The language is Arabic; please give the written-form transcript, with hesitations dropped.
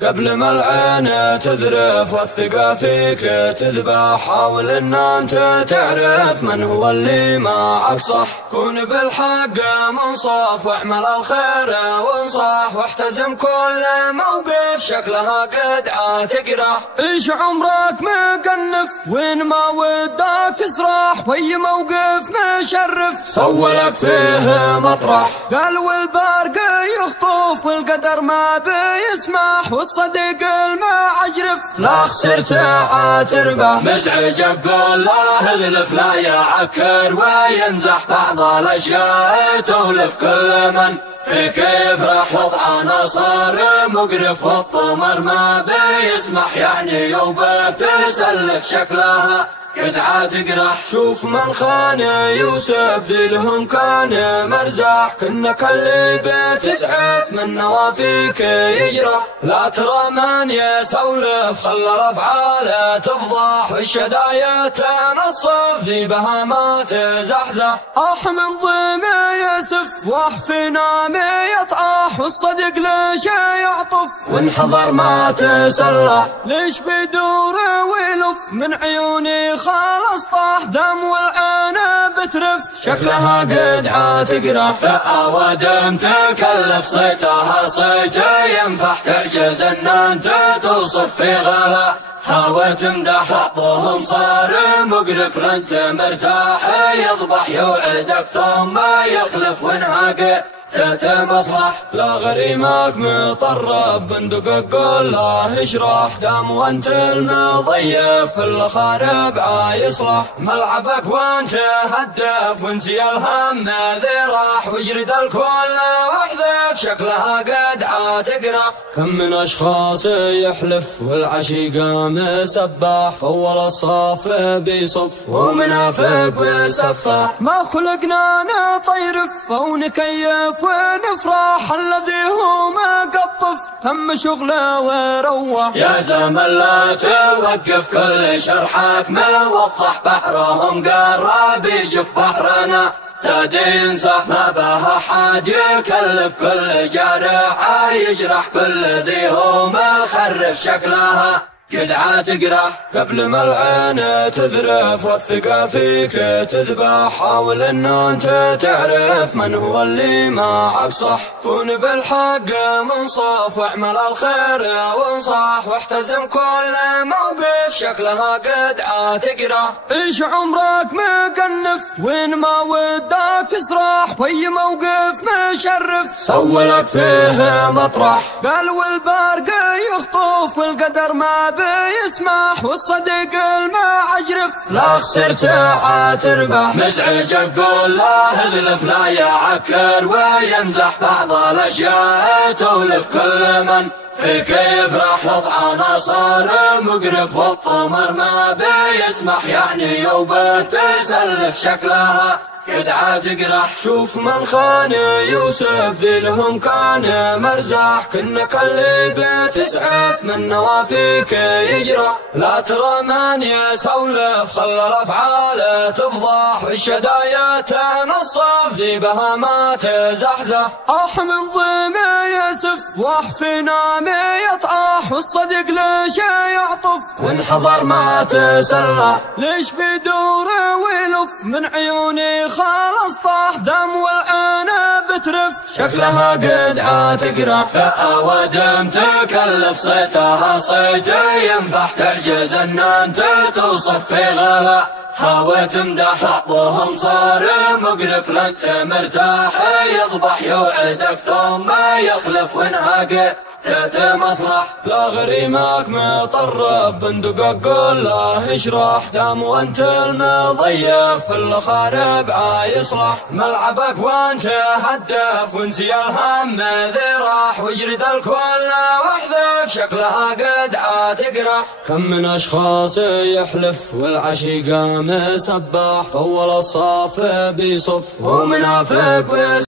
قبل ما العين تذرف والثقة فيك تذبح، حاول ان انت تعرف من هو اللي معك صح. كون بالحق منصف واعمل الخير وانصح، واحتزم كل موقف شكلها قدعة تقرح. عيش عمرك مقنف وين ما ودك تسرح، واي موقف مشرف سولك فيه مطرح. قال والبرق يخطف والقدر ما بيسمح، والصديق المعجرف لا خسرت عاتربح. مزعجك قول لا اذلف لا يعكر وينزح، بعض الاشياء تولف كل من فيك يفرح. وضعنا صار مقرف والضمر ما بيسمح، يعني يوبه تسلف شكلها قدعة تقرح. شوف من خان يوسف ذي لهم كان مرزح، كنك اللي بتسعف من نوافيك يجرح. لا ترى من يسولف خلى الافعال تفضح، والشدايا تنصف ذي بها ما تزحزح. من ضيمي يسف واحفي نامي يطاح، والصدق ليش يعطف وانحضر ما تسلح. ليش بيدور ويلف من عيوني خلاص طاح دم والعين بترف شكلها قدعة تقرح. لا ودم تكلف صيتها صيت ينفح، تعجز ان انت توصف في غلا هاوى تمدح. بعضهم صار مقرف لانت مرتاح يضبح، يوعدك ثم يخلف وانعاق تتمصلح. لا غريمك مطرف بندقك قول له اشرح، دام وانت المضيف كل خارب عيصلح. ملعبك وانت هدف ونسي الهم ذي راح، ويجرد الكل واحذف شكلها قدعة تقرح. كم من اشخاص يحلف والعشي قام سباح، فول الصف بيصف ومنافق وسفاح. ما خلقنا نطيرف او نكيف ونفرح، الذي هو مقطف هم شغله وروح. يا زمن لا توقف كل شرحك موضح، بحرهم قرب يجف بحرنا زاد ينصح. ما بها حد يكلف كل جارح يجرح، كل ذي هو مخرف شكلها قدعة تقرح. قبل ما العين تذرف والثقة فيك تذبح، حاول ان انت تعرف من هو اللي معك صح. كون بالحق منصف واعمل الخير وانصح، واحتزم كل موقف شكلها قدعة تقرح. عيش عمرك مقنف وين ما ودك تسرح، واي موقف مشرف سولك فيه مطرح. قال والبرق يخطف والقدر ما بيسمح، والصديق المعجرف لا خسرت عاتربح. مزعجك قول لا اذلف لا يعكر وينزح، بعض الاشياء تولف كل من فيك يفرح. وضعنا صار مقرف والضمر ما بيسمح، يعني يوبه تسلف شكلها قدعة تقرح. شوف من خان يوسف ذي لهم كان مرزح، كنك اللي بتسعف من نوافيك يجرح. لا ترى من يسولف خلى الافعال تفضح، والشدايا تنصف ذي بها ما تزحزح. من ضيمي يسف واحفي نامي يطاح، والصدق ليش يعطف وانحضر ما تسلح. ليش بيدور ويلف من عيوني خلاص طاح دم والعين بترف شكلها قدعة تقرح. لا ودم تكلف صيتها صيت ينفح، تعجز ان انت توصف في غلا هاوى تمدح. بعضهم صار مقرف لانت مرتاح يضبح، يوعدك ثم يخلف وانعاق تتمصلح. لا غريمك مطرف بندقك قول له اشرح، دام وانت المضيف كل خارب عيصلح. ملعبك وانت هدف ونسي الهم ذي راح، ويجرد الكل واحذف شكلها قدعة تقرح. كم من اشخاص يحلف والعشي قام سباح، فول الصف بيصف ومنافق